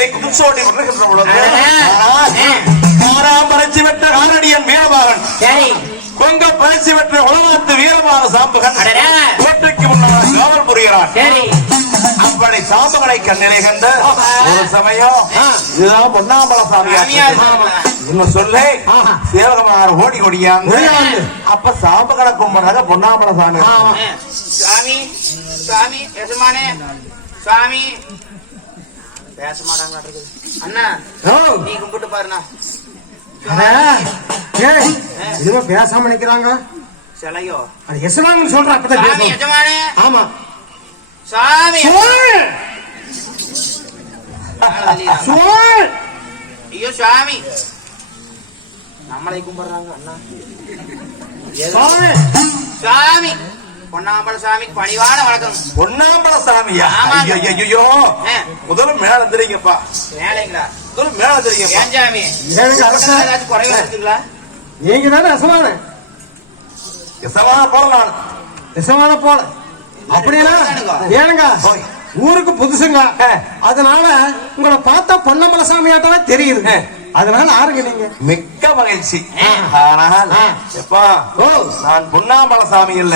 தேடி குதிச்சோடி வருகின்ற பொழுது ஆ. காராம்பரட்சி பெற்ற காரடியன் வீரபாகன் சரி கொங்க பரிசு பெற்ற உலகத்து வீரமாக சாம்பகன் அடடே. கோட்டைக்கு முன்னால் காவல் புரிகிறான் சரி அப்படி சாம்பகனை கண்ணிலை கண்ட. ஒரு சமயம். இதுதான் பொன்னாம்பல சாமியா சாமியா இருக்கு. இன்னும் சொல்லு ஆஹா. சேவகமார் ஓடி ஓடியாங்க ஓடியாந்து. அப்ப சாம்பகனை கும்பிடுறாங்க பொன்னாம்பல சாமி. சாமி சாமி எசமானே சாமி பேச மாட்டாங்களா அண்ணா ஓ, நீ கும்பிட்டு பாருண்ணா. இதுவா பேசாம நிக்கிறாங்க. சிலையோ? அது எசமாங்கன்னு சொல்ற அப்பதான் எஜமானே. ஆமா. சாமி. ஐயோ சாமி. நம்மளை கும்பிடுறாங்க அண்ணா. சாமி சாமி. பொன்னாம்பல சாமி பணிவான வணக்கம் பொன்னாம்பல சாமியா. ஐயோ. முதல்ல மேல தெரியுங்கப்பா. வேலைங்களா முதல்ல மேல தெரியுங்கப்பா. ஏன் சாமி? ஏதாச்சும் குறைவா இருக்குங்களா? நீங்க தானே எசமான எசமா போறலாம் எசமான போல. அப்படின்னா ஏனுங்க. ஊருக்கு புதுசுங்க. அதனால உங்களை பார்த்தா பொன்னம்பல சாமியாட்டவே தெரியுது. ஆ. அதனால ஆறுங்க நீங்க. மிக்க மகிழ்ச்சி. ஆனால். எப்பா ஓ. நான் பொன்னாம்பல சாமி இல்ல.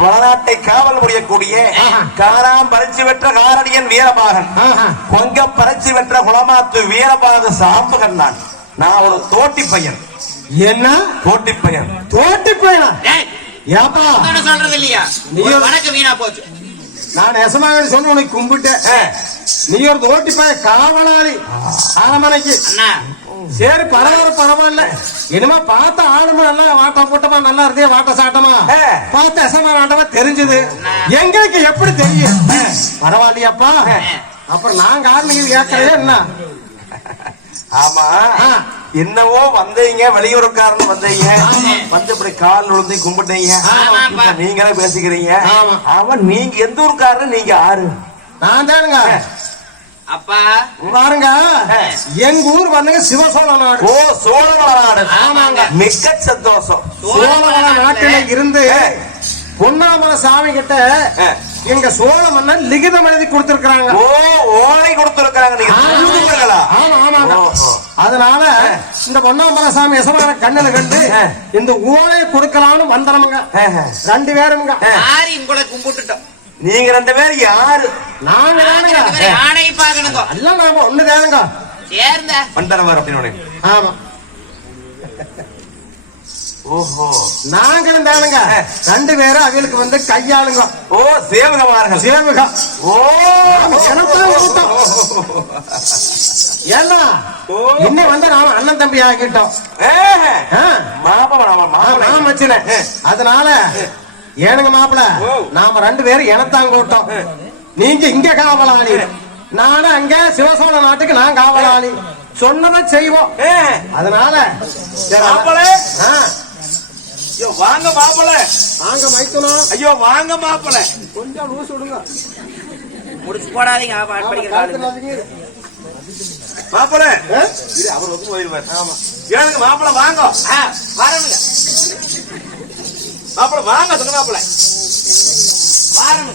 வளநாட்டை காவல் புரியக்கூடிய ஆஹா. காராம் பறிச்சு பெற்ற காரடியன் வீரபாகன். கொங்க பறிச்சு பெற்ற குளமாத்து வீரபாக சாம்பகன் நான். நான் ஒரு தோட்டி பையன். என்ன? தோட்டி பையன். தோட்டி போயினா? ஏய், ஏப்பா. சொல்றது இல்லையா? வணக்கம் வீணா போச்சு. நான் எசமாங்கன்னு சொன்ன உனக்கு கும்பிட்டேன். நீ ஒரு தோட்டி பைய காவலாளி அண்ணா. சரி பரவாயில்ல பரவாயில்ல. இனிமே பார்த்த ஆளுமா நல்லா வாட்ட கூட்டமா நல்லா இருந்தே வாட்ட சாட்டமா. பார்த்த எசமா நாட்டமா தெரிஞ்சது. எங்களுக்கு எப்படி தெரியும்? பரவாயில்லையாப்பா? அப்புறம் நாங்க ஆளுங்க கேட்கறதே என்ன? ஆமா. ஆ. என்னவோ வந்தீங்க வெளியூருக்காரன்னு வந்தீங்க. வந்து இப்படி கால் விழுந்து கும்பிட்டீங்க. நீங்களே பேசிக்கிறீங்க. ஆமா. அவன் நீங்க எந்த ஊருக்காரன்னு நீங்க ஆறு நான் தானுங்க. அப்பா. பாருங்க எங்க ஊர் வந்துங்க சிவசோழ நாடு. ஓ சோழவள நாடு. ஆமாங்க. மிக்க சந்தோஷம். சோழவள நாட்டில இருந்து. பொன்னாமல சாமி கிட்ட. எங்க சோழ மன்னர் லிகிதம் எழுதி கொடுத்திருக்கிறாங்க. ஓ ஓலை கொடுத்திருக்காங்க நீங்க ஆமா. ஆமாங்க. அதனால இந்த பொன்னாம்பல சாமி எசமான கண்ணுல கண்டு. இந்த ஓலையை கொடுக்கலாம்னு வந்தனமுங்க. ரெண்டு பேருங்க. ஆரி உங்களை கும்பிட்டுட்டோம்? நீங்க ரெண்டு பேரும் யாரு? நாங்க தானுங்க யானை பார்க்கணுங்க. எல்லாம் நாம ஒண்ணு தானுங்க சேர்ந்த. வந்தனவர் அப்படின்னு ஆமா. ஓஹோ. நாங்க தானுங்க ரெண்டு பேரும் அவங்களுக்கு வந்து கையாளுங்க. ஓ சேவகமார்கள். சேவகா. ஓ. எனக்கும் கூட்டம். ஏன்னா. இன்னும் வந்து நாம அண்ணன் தம்பி ஆகிட்டோம் வச்சுனேன் அதனால ஏனுங்க மாப்பிள. நாம ரெண்டு பேரும் இனத்தான் கூட்டம் நீங்க இங்க காவலாளி. நானும் அங்க சிவசோழ நாட்டுக்கு நான் காவலாளி. சொன்னதை செய்வோம். அதனால ஐயோ வாங்க மாப்பிள. நாங்க மைத்துனோம் ஐயோ வாங்க மாப்பிள. கொஞ்சம் லூஸ் விடுங்க. முடிச்சு போடாதீங்க. மாப்பிள? இது அவர் வந்து போயிருவார். ஆமா. ஏனுங்க மாப்பிள வாங்க. வரணுங்க மாப்பிள வாங்க சொல்லுங்க மாப்பிள. வரணுங்க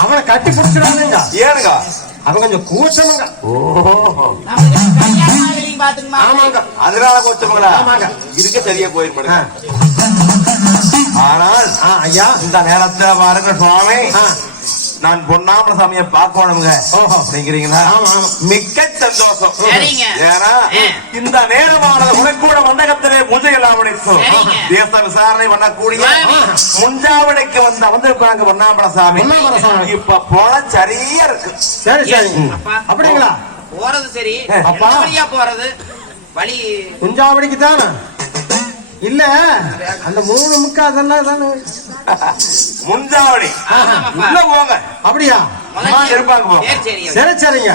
அவனை கட்டி பிடிச்சிடாதீங்க. ஏனுங்க அவன் கொஞ்சம் கூச்சமுங்க ஓஹோ. பாத்துக்குமா ஆமாங்க அதனால கொஞ்சங்களா ஆமாங்க. இருக்க சரியா. போயிருப்பாங்க ஆனால் ஐயா இந்த நேரத்துல பாருங்க சுவாமி. நான் பொன்னாமல சாமியை பார்க்கணுங்க. அப்படிங்கிறீங்களா. மிக்க சந்தோஷம் சரிங்க. ஏன்னா. இந்த நேரமானது உனக்கூட மண்டகத்திலே பூஜை எல்லாம். தேச விசாரணை பண்ணக்கூடிய. முஞ்சாவடைக்கு வந்த வந்திருப்பாங்க பொன்னாமல சாமி. இப்ப போல சரியா இருக்கு சரி சரி அப்பா. அப்படிங்களா போறது சரி. அப்பா. வழியா போறது? வழி குஞ்சாவடிக்கு தானே இல்ல அந்த மூணு முக்கா அதெல்லாம் தானே. முஞ்சாவடி. உள்ள போங்க. அப்படியா? சரி சரிங்க.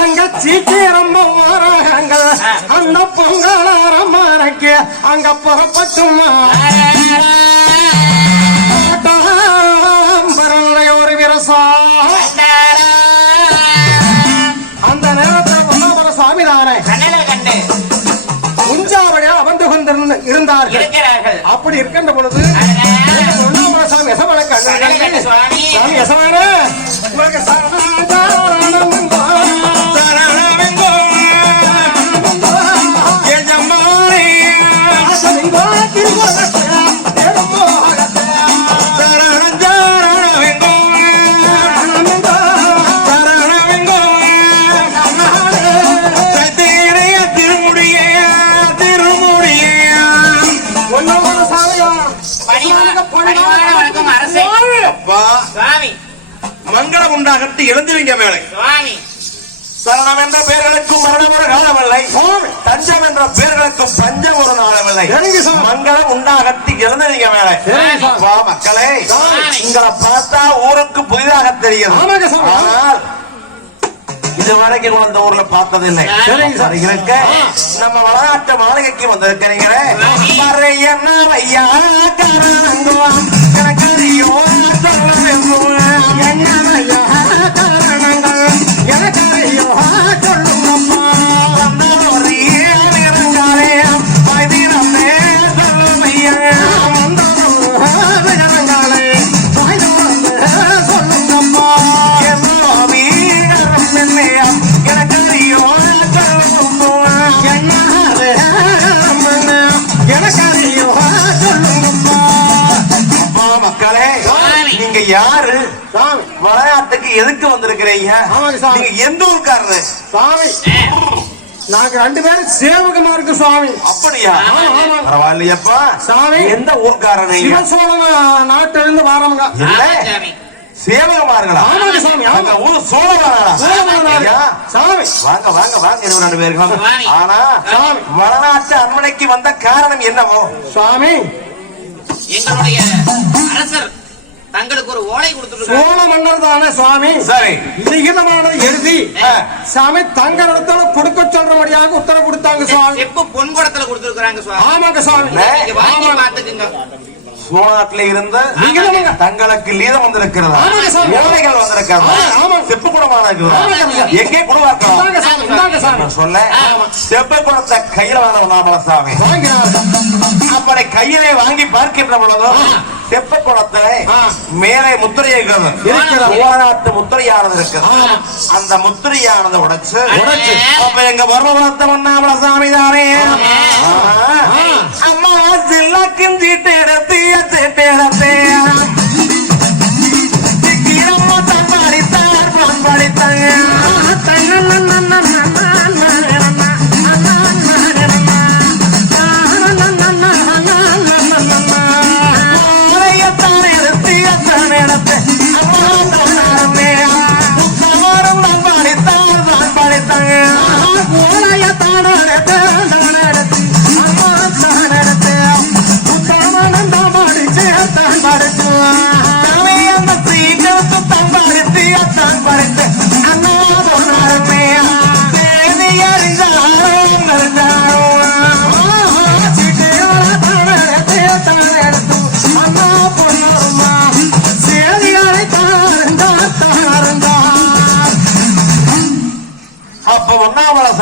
அங்க சீக்கிரம் வராங்க அந்த பொங்கலாரம் மறைக்க அங்க புறப்பட்டுமா? ஒரு விரசா. அந்த நேரத்தில் பொன்னாபுர சுவாமி தானே குஞ்சாவடியா அமர்ந்து கொண்டு இருந்தார்கள். அப்படி இருக்கின்ற பொழுது பொன்னாபுர சாமி சாமி எசமான உங்களுக்கு மங்களம் உண்டாகட்டு எழுந்துவீங்க மேலே. பெயர்களுக்கும் பஞ்சம் ஒரு சாமி. மங்களம் உண்டாகட்டு எழுந்துவீங்க மேலே. சரிங்க சாமி. வா மக்களே. உங்களை பார்த்தா ஊருக்கு புதிதாக தெரியும். ஆனால் இதுவரைக்கும் இந்த ஊர்ல பார்த்ததில்லை. இருக்க. நம்ம வளநாட்டு மாளிகைக்கு வந்திருக்கிறீங்களே? சாமி. எதுக்கு வந்திருக்கிறீங்க? சாமி. நீங்க எந்த ஊர்க்காரரு? நாங்க ரெண்டு பேரும் சேவகமா இருக்கு சுவாமி அப்படியா. பரவாயில்லையப்பா. சாமி. எந்த ஊர்க்காரர் நீங்க? சிவசோழ நாட்டிலிருந்து வாரவங்க. இல்லை. ஆமா சாமி ஆமாங்க சாமி. அங்க ஊர் சோழமாரா. சாமி. வாங்க வாங்க வாங்க இருபது ரெண்டு பேருக்கு சாமி. ஆனா சாமி. வடநாட்டு அரண்மனைக்கு வந்த காரணம் என்னவோ? சுவாமி எங்களுடைய அரசர் தங்களுக்கு ஒரு ஓலை கொடுத்துட்டு சோழ மன்னர் தானே சுவாமி? சரி. லிகிதமான எழுதி. சாமி தங்க இடத்துல கொடுக்க சொல்றபடியாக உத்தரவு கொடுத்தாங்க சுவாமி. செப்பு பொன் குடத்துல கொடுத்துருக்காங்க சுவாமி? ஆமாங்க சுவாமி. வாங்கி. பாத்துக்குங்க சோழநாட்டில இருந்து தங்களுக்கு லீதம் வந்திருக்கிறதா. ஓலைகள் வந்திருக்கிறதா. செப்பு குடமான. எங்கே நான் சொல்ல செப்ப குடத்தை கையில வாங்க நாமல சாமி வாங்கினார். அப்படி கையிலே வாங்கி பார்க்கின்ற பொழுது செப்ப குடத்தை ஆ. மேலே முத்திரை இருக்கிறது முத்திரையானது இருக்குது. அந்த முத்திரையானது உடைச்சு உடைச்சு. அப்ப எங்க பரமபுரத்த ஒன்னாமல சாமி தானே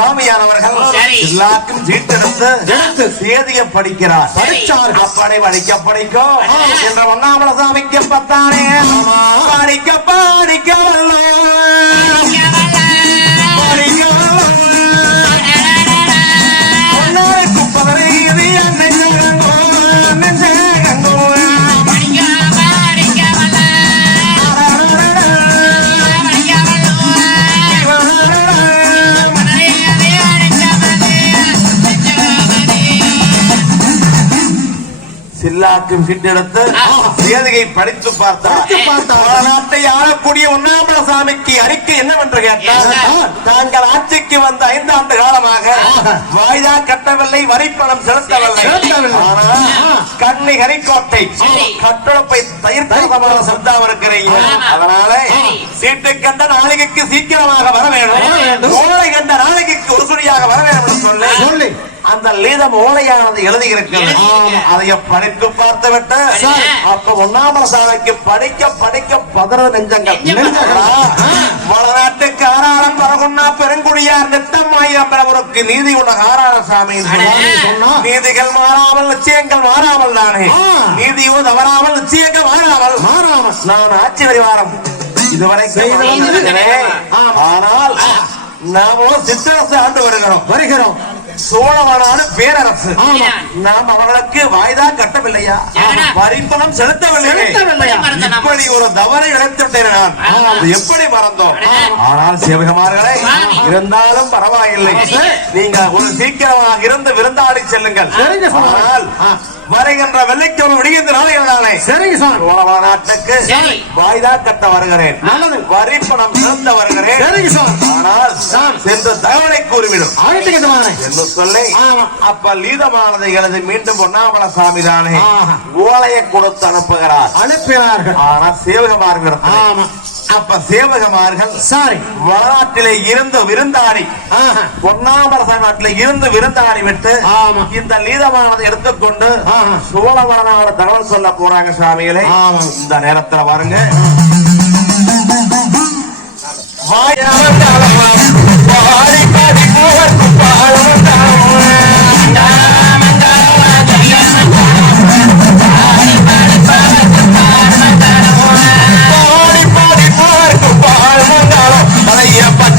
சாமியானவர்கள். எல்லாருக்கும் சீட்டெடுத்து எடுத்து சேதியை படிக்கிறார். படிச்சார். அப்படி படிக்க படிக்கும். என்ற ஒன்னாமல சாமிக்கு பத்தானே படிக்க படிக்க வல்லோம். சில்லாக்கும் கிட்டெடுத்து சேதிகை படித்து பார்த்தார் நாட்டை ஆளக்கூடிய உண்ணாமல சாமிக்கு அறிக்கை என்னவென்று கேட்டார்? தாங்கள் ஆட்சிக்கு வந்த ஐந்தாண்டு காலமாக வாய்தா கட்டவில்லை வரிப்பணம் செலுத்தவில்லை. ஆனால். கண்ணி கரிக்கோட்டை சரி. கட்டளப்பை தயிர்த்தமான சப்தம் இருக்கிறீங்க. அதனால. சீட்டு கண்ட நாளைக்கு சீக்கிரமாக வர வேண்டும் அந்த லீதம் ஓலையானது எழுதி இருக்கிறது எழுதியிருக்கு. அதை படித்து பார்த்து விட்டு. அப்ப ஒன்னாமல சாமிக்கு படிக்க படிக்க பதற நெஞ்சங்கள். வளநாட்டுக்கு ஆறாரம் பரகுன்னா பெருங்குடியார் நித்தம் ஆயிரம் பிரபுருக்கு நீதி உள்ள ஆறார சாமி நீதிகள் மாறாமல் நிச்சயங்கள் மாறாமல் தானே. ஆ. நீதியோ தவறாமல் நிச்சயங்கள் மாறாமல். மாறாம நான் ஆட்சி பரிவாரம். இதுவரை. ஆனால் நாமோ சிற்றரசு ஆண்டு வருகிறோம். வருகிறோம். சோழவனான பேரரசு. நாம் அவர்களுக்கு வாய்தா கட்டவில்லையா. வரிப்பணம் செலுத்தவில்லை. இப்படி ஒரு தவறை இழைத்துட்டேன் நான் எப்படி மறந்தோம். ஆனால் சேவகமார்களே. இருந்தாலும் பரவாயில்லை. நீங்க ஒரு சீக்கிரமாக இருந்து விருந்தாடி செல்லுங்கள். ஆனால். வருகின்ற வெள்ளைக்கிழமை விடுகின்ற நாளே சரிங்க சாமி சோழவா நாட்டுக்கு சரி. வாய்தா கட்ட வருகிறேன் நல்லது. வரிப்பணம் செலுத்த வருகிறேன் சரிங்க சாமி ஆனால். சென்று தகவலை கூறிவிடும் என்று சொல்லி. அப்ப லீதமானதை எழுதி மீண்டும் பொன்னாமல சாமி தானே. ஓலையை கொடுத்து அனுப்புகிறார் அனுப்பினார்கள் ஆனா சேவகமார்கள் ஆமா அப்ப சேவகமார்கள் சாரி வடநாட்டிலே இருந்து பொன்னாமல சாமி நாட்டிலே இருந்து விருந்தாடி விட்டு. இந்த லீதமானதை எடுத்துக்கொண்டு. சோழ வடநாடு தகவல் சொல்ல போறாங்க சாமிகளே. ஆமா. இந்த நேரத்துல பாருங்க. பாடி பாடி போவர்க்கு பாடி ya